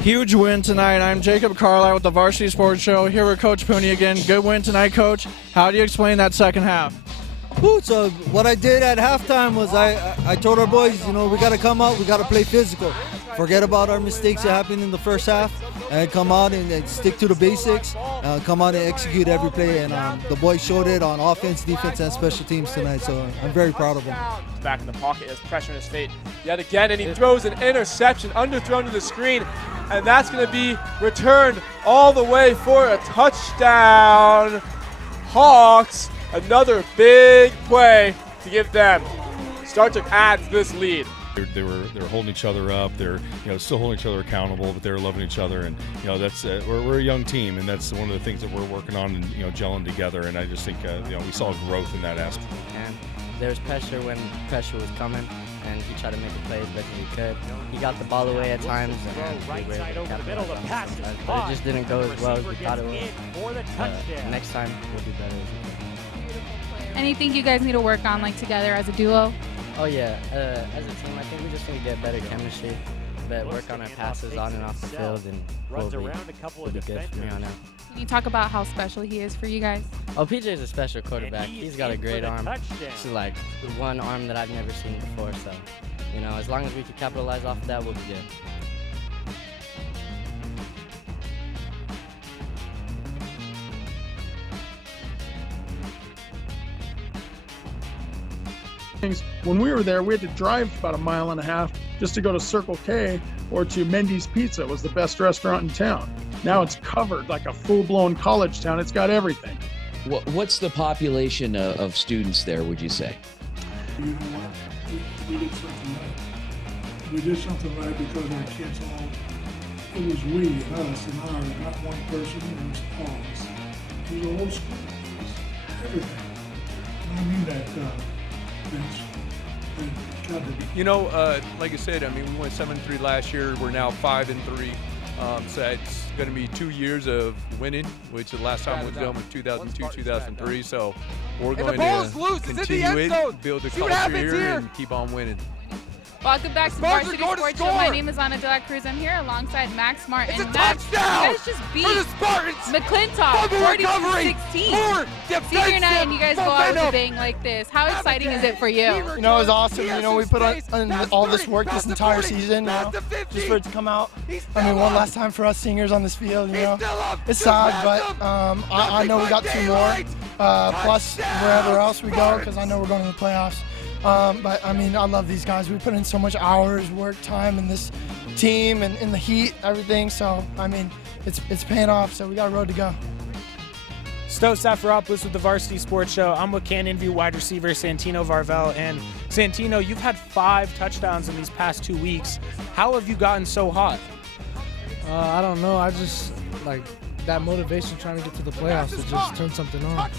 Huge win tonight. I'm Jacob Carlisle with the Varsity Sports Show, here with Coach Pooney again. Good win tonight, Coach. How do you explain that second half? So what I did at halftime was I told our boys, we got to come out, we got to play physical. Forget about our mistakes that happened in the first half, and come out and stick to the basics, come out and execute every play. And the boys showed it on offense, defense, and special teams tonight, so I'm very proud of them. He's back in the pocket, has pressure in his face yet again, and he throws an interception, underthrown to the screen, and that's going to be returned all the way for a touchdown. Hawks, another big play to give them start to add to this lead. They were holding each other up. They're still holding each other accountable, but they were loving each other. And that's we're a young team, and that's one of the things that we're working on and gelling together. And I just think we saw growth in that aspect. And there was pressure when pressure was coming, and he tried to make a play as best as he could. He got the ball away at times, and we were able to capitalize on it. But it just didn't go as well as we thought it would. Next time we'll do better. Anything you guys need to work on, like together as a duo? Oh yeah, as a team, I think we just need to get better chemistry, but work on our passes on and off the field, and we'll be good from here on out. Can you talk about how special he is for you guys? Oh, PJ is a special quarterback. He's got a great arm. It's like one arm that I've never seen before, so as long as we can capitalize off of that, we'll be good. When we were there, we had to drive about 1.5 miles just to go to Circle K or to Mendy's Pizza. It was the best restaurant in town. Now it's covered like a full-blown college town. It's got everything. What's the population of students there, would you say? We did something right. We did something right because our kids all, it was we and us and ours, not one person, it was all of us. It was a whole school. It was everything. And I mean that, like I said, we went 7-3 last year. We're now 5-3. So it's going to be 2 years of winning, which the last time was done was 2002, 2003. So we're going to continue it, build the culture here, and keep on winning. Welcome back to the Varsity Sports Show. My name is Ana de la Cruz. I'm here alongside Max Martin. And Max, you guys just beat McClintock 40-16. Senior night, and you guys go out with a bang like this. How exciting is it for you? It was awesome. We put on all this work this entire season, just for it to come out. One last time for us seniors on this field, It's sad, but I know we got 2 more, plus wherever else we go, because I know we're going to the playoffs. But I love these guys. We put in so much hours, work time in this team and in the heat, everything. So, it's paying off. So we got a road to go. Sto Safaropoulos with the Varsity Sports Show. I'm with Canyon View wide receiver Santino Varvel. And Santino, you've had 5 touchdowns in these past 2 weeks. How have you gotten so hot? I don't know. I just that motivation trying to get to the playoffs to just turn something on.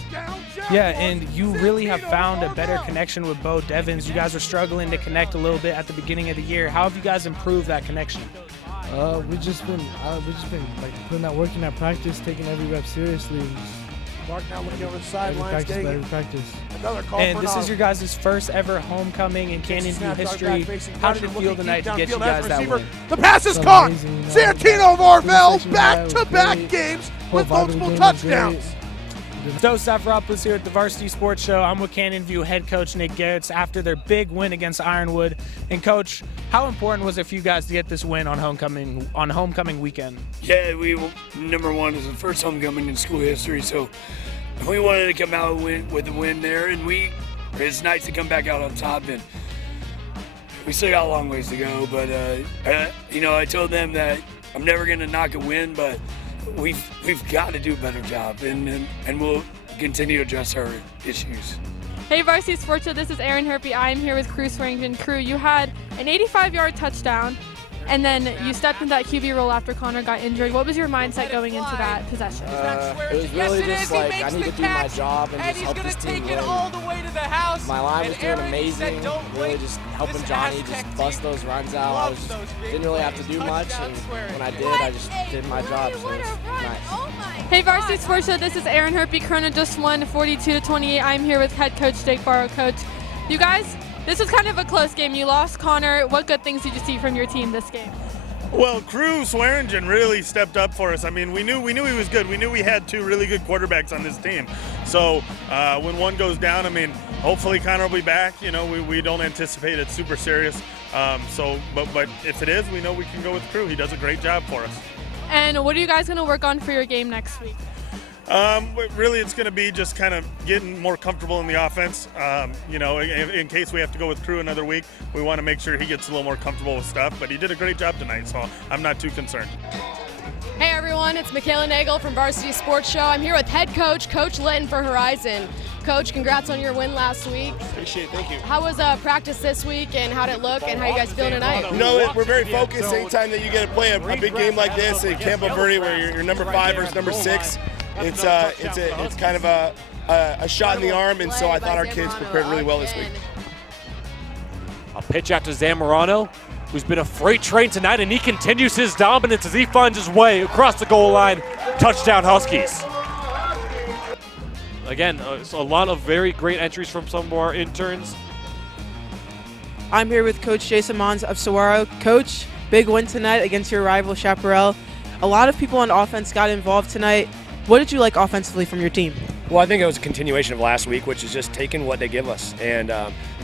Yeah, and you really have found a better connection with Bo Devins. You guys were struggling to connect a little bit at the beginning of the year. How have you guys improved that connection? We've just been putting that work in that practice, taking every rep seriously. Mark now looking over the sidelines. Every practice. Another call and this is your guys' first ever homecoming in Canyon View history. How did it feel tonight to get you guys that win? The pass is caught. Santino Varvel, back-to-back games with multiple touchdowns. Sto Safaropoulos here at the Varsity Sports Show. I'm with Canyon View head coach Nick Garretts after their big win against Ironwood. And coach, how important was it for you guys to get this win on homecoming weekend? Yeah, number one is the first homecoming in school history, so we wanted to come out with a win there, and it's nice to come back out on top. And we still got a long ways to go, but I told them that I'm never going to knock a win, but we've got to do a better job, and we'll continue to address our issues. Hey Varsity Sports Show, this is Aaron Herpy. I'm here with Crew Swearingen. Crew, you had an 85-yard touchdown, and then you stepped into that QB role after Connor got injured. What was your mindset going into that possession? It was really just I need to do my job and just help this team win. My line was doing amazing, really just helping Johnny just bust those runs out. Didn't really have to do much, and when I did, I just did my job, so it's nice. Hey Varsity Sports Show, this is Aaron Herpy. Corona just won 42-28. I'm here with head coach Jake Barrow. Coach, you guys, this was kind of a close game. You lost Connor. What good things did you see from your team this game? Well, Crew Swearingen really stepped up for us. I mean, we knew he was good. We knew we had two really good quarterbacks on this team. So when one goes down, I mean, hopefully Connor will be back. You know, we don't anticipate it super serious. But if it is, we know we can go with Crew. He does a great job for us. And what are you guys going to work on for your game next week? Really, it's going to be just kind of getting more comfortable in the offense. You know, in case we have to go with Crew another week, we want to make sure he gets a little more comfortable with stuff. But he did a great job tonight, so I'm not too concerned. Hey everyone, it's Michaela Nagel from Varsity Sports Show. I'm here with head coach, Coach Litton for Horizon. Coach, congrats on your win last week. Appreciate it, thank you. How was practice this week, and how did it look, and how you guys feeling tonight? You know, we're very focused. Anytime that you get to play a big game like this in Campo Verde, where you're number 5 versus number 6, it's kind of a shot in the arm, and so I thought our kids prepared really well this week. A pitch out to Zamorano, who's been a freight train tonight, and he continues his dominance as he finds his way across the goal line. Touchdown Huskies. Again, a lot of very great entries from some of our interns. I'm here with Coach Jason Mons of Saguaro. Coach, big win tonight against your rival Chaparral. A lot of people on offense got involved tonight. What did you like offensively from your team? Well, I think it was a continuation of last week, which is just taking what they give us, and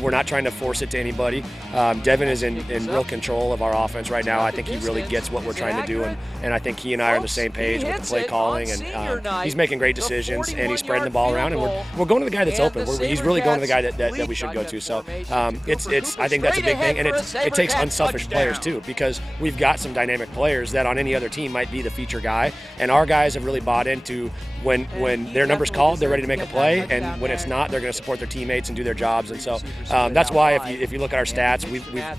we're not trying to force it to anybody. Devin is in real control of our offense right now. I think he really gets what we're trying to do, and I think he and I are on the same page with the play calling, and he's making great decisions, and he's spreading the ball around, and we're going to the guy that's open. He's really going to the guy that we should go to. So I think that's a big thing, and it takes unselfish players too, because we've got some dynamic players that on any other team might be the feature guy, and our guys have really bought into when their number's called, they're ready to make a play, and when it's not, they're going to support their teammates and do their jobs. And so that's why if you look at our stats,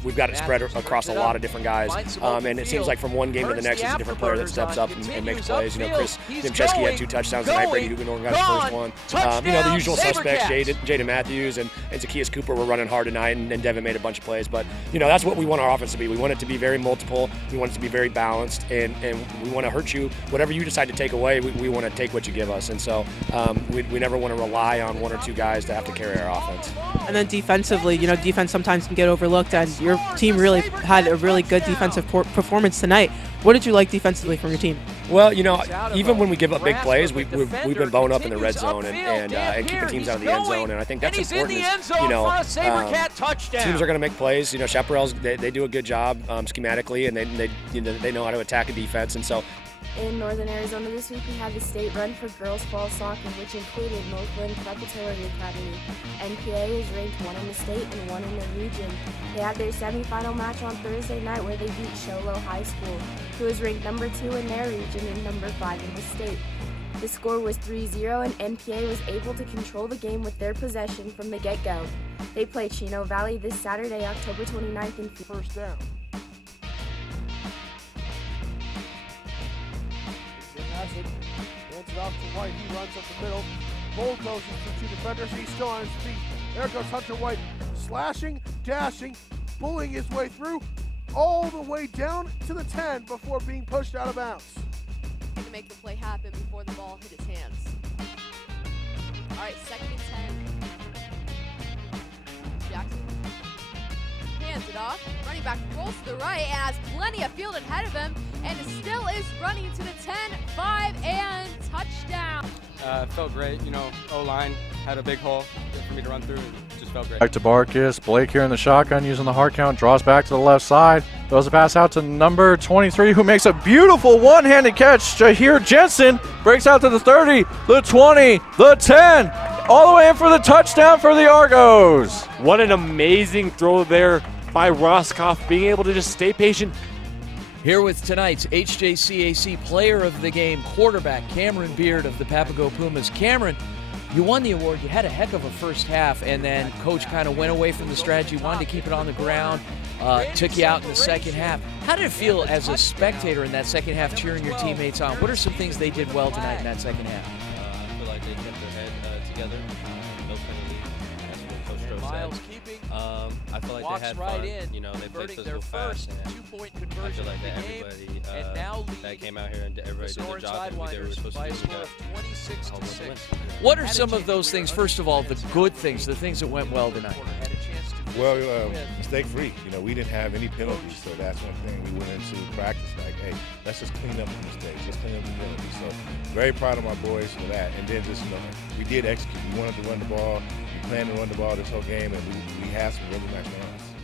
we've got it spread across a lot of different guys, and it seems like from one game to the next, it's a different player that steps up and makes plays. You know, Chris Dimcheski had 2 touchdowns tonight. Brady Huguenot got his first one. You know, the usual suspects, Jaden Matthews and Zacchaeus Cooper were running hard tonight, and Devin made a bunch of plays. But you know, that's what we want our offense to be. We want it to be very multiple. We want it to be very balanced, and we want to hurt you. Whatever you decide to take away, we want to take what you give us. And so we never want to rely on 1 or 2 guys to have to carry our offense. And then defensively, you know, defense sometimes can get overlooked, and your team really had a really good defensive performance tonight. What did you like defensively from your team? Well, you know, even when we give up big plays, we've been bowing up in the red zone and keeping teams out of the end zone, and I think that's important. You know, teams are going to make plays. You know, Chaparral's they do a good job schematically, and they know how to attack a defense, and so. In Northern Arizona this week, we had the state run for girls fall soccer, which included Northland Preparatory Academy. NPA is ranked 1 in the state and 1 in the region. They had their semifinal match on Thursday night where they beat Show Low High School, who is ranked number 2 in their region and number 5 in the state. The score was 3-0, and NPA was able to control the game with their possession from the get-go. They play Chino Valley this Saturday, October 29th in first down. Hands it off to White. He runs up the middle. Bulldozes the 2 defenders. He's still on his feet. There goes Hunter White, slashing, dashing, pulling his way through, all the way down to the 10 before being pushed out of bounds. To make the play happen before the ball hit his hands. All right, 2nd and 10. Jackson hands it off. Running back rolls to the right and has plenty of field ahead of him, and still is running to the 10-5 and touchdown. Felt great. You know, O-line had a big hole for me to run through, and it just felt great. Back to Barkus. Blake here in the shotgun using the hard count. Draws back to the left side. Throws a pass out to number 23, who makes a beautiful one-handed catch. Jahir Jensen breaks out to the 30, the 20, the 10, all the way in for the touchdown for the Argos. What an amazing throw there by Roscoff, being able to just stay patient. Here with tonight's HJCAC Player of the Game quarterback, Cameron Beard of the Papago Pumas. Cameron, you won the award. You had a heck of a first half, and then Coach kind of went away from the strategy, wanted to keep it on the ground, took you out in the second half. How did it feel as a spectator in that second half, cheering your teammates on? What are some things they did well tonight in that second half? I feel like they kept their head together. No penalty. That's what Coach Stroh said. I feel like they had fun. You know, they played physical fast, and I feel like that everybody that came out here and everybody did their job and they were supposed to do. What are some of those things, first of all, the good things, the things that went well tonight? Well, mistake-free. You know, we didn't have any penalties, so that's one thing. We went into practice like, hey, let's just clean up the mistakes. Let's clean up the penalties. So very proud of my boys for that. And then just, you know, we did execute. We wanted to run the ball. We planned to run the ball this whole game, and we had some really nice runs.